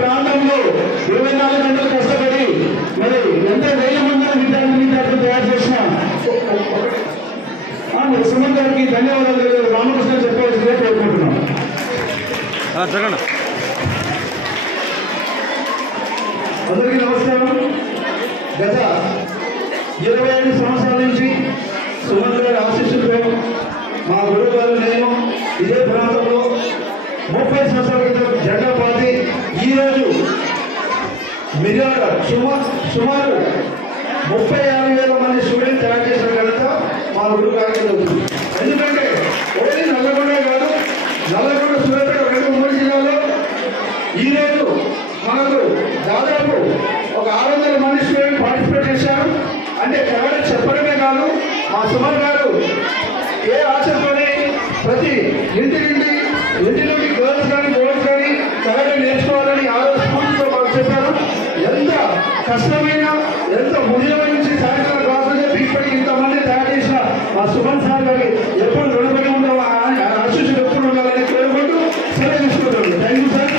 ప్రాంతంలో 24 గంటలు కష్టపడి మరి ఎంత 1000 మంది విద్యార్థులు తయారు చేసిన సుమన్ గారికి ధన్యవాదాలు రామకృష్ణ చెప్పవలసిందే కోరుకుంటున్నాం. అందరికీ నమస్కారం. గత 25 సంవత్సరాల నుంచి సుమన్ గారి ఆశీస్సులతో మా గురువు గారు నేను ఇదే ప్రాంతంలో 30 సంవత్సరాల క్రితం జెండా పాతి ఈరోజు మిర్యాల సుమారు 36,000 మంది స్టూడెంట్ తయారు చేసిన ఘనత మా గురువు గారికి దొరుకుతుంది. ఎందుకంటే ఓన్లీ నల్లగొండ కాదు, నల్లగొండ సూర్యాపేట 2-3 జిల్లాలో ఈరోజు మనకు దాదాపు ఒక 600 మంది స్టూడెంట్ పార్టిసిపేట్ చేశారు. అంటే కేవలం చెప్పడమే కాదు, మా సుమన్ గారు ఏ ఆశతోనే ప్రతి ఇంటి నుండి గర్ల్స్ కానీ బాయ్స్ కానీ కరాటే నేర్చుకోవాలని స్ఫూర్తితో మాకు చెప్పారు. ఎంత కష్టమైన ఎంత ఉదయం నుంచి సాయంత్రం క్లాసులే ఇప్పటికి ఇంతమంది తయారు చేసిన మా సుమన్ సార్ గారికి ఎప్పుడు రుణపడి ఉండాలని ఆశీస్సులు ఎప్పుడు ఉండాలని కోరుకుంటూ సెలవు తీసుకుంటారు. Thank you sir.